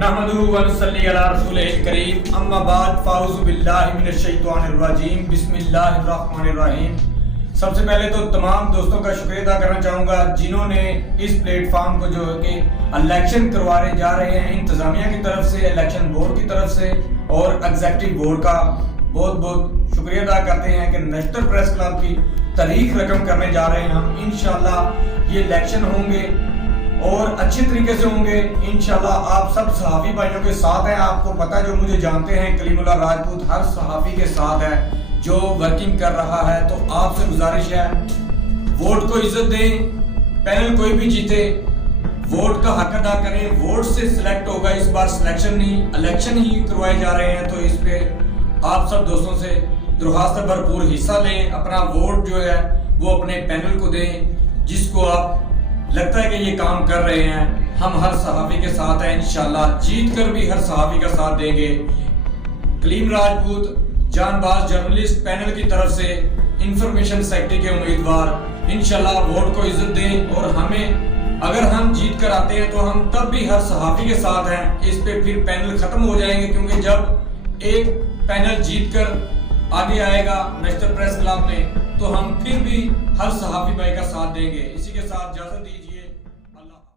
नहमदुहु व नसल्ली अला रसूलिल करीम अम्मा बाद फ़ाऊज़ु बिल्लाहि मिनश शैतानिर रजीम बिस्मिल्लाहिर रहमानिर रहीम। सबसे पहले तो तमाम दोस्तों का शुक्रिया अदा करना चाहूँगा जिन्होंने इस प्लेटफॉर्म को जो है कि इलेक्शन करवाने जा रहे हैं इंतज़ामिया की तरफ से, इलेक्शन बोर्ड की तरफ से और एग्जीक्यूटिव बोर्ड का बहुत बहुत शुक्रिया अदा करते हैं कि नेशनल प्रेस क्लब की तारीख रकम करने जा रहे हैं हम। इंशाल्लाह ये इलेक्शन होंगे और अच्छे तरीके से होंगे इंशाल्लाह। आप सब सहाफ़ी भाइयों के साथ हैं। आपको पता है, जो मुझे जानते हैं, कलीमुल्लाह राजपूत हर सहाफ़ी के साथ है जो वर्किंग कर रहा है। तो आपसे गुजारिश है, वोट को इज्जत दें, पैनल कोई भी जीते वोट का हक अदा करें। वोट से सिलेक्ट होगा, इस बार सिलेक्शन नहीं इलेक्शन ही करवाए जा रहे हैं। तो इस पे आप सब दोस्तों से दरख्वास्त भरपूर हिस्सा लें, अपना वोट जो है वो अपने पैनल को दें जिसको आप लगता है कि ये काम कर रहे हैं। हम हर सहाफ़ी के साथ हैं, इंशाल्लाह जीत कर भी हर सहाफ़ी का साथ देंगे। कलीम राजपूत जानबाज जर्नलिस्ट पैनल की तरफ से इंफॉर्मेशन सेक्रेटरी के उम्मीदवार इंशाल्लाह वोट को इज्जत दें और हमें अगर हम जीत कर आते हैं तो हम तब भी हर सहाफ़ी के साथ हैं। इस पे फिर पैनल खत्म हो जाएंगे, क्योंकि जब एक पैनल जीत कर आगे आएगा नेशनल प्रेस क्लब में तो हम फिर भी हर सहाफ़ी भाई का साथ देंगे। इसी के साथ इजाज़त दीजिए।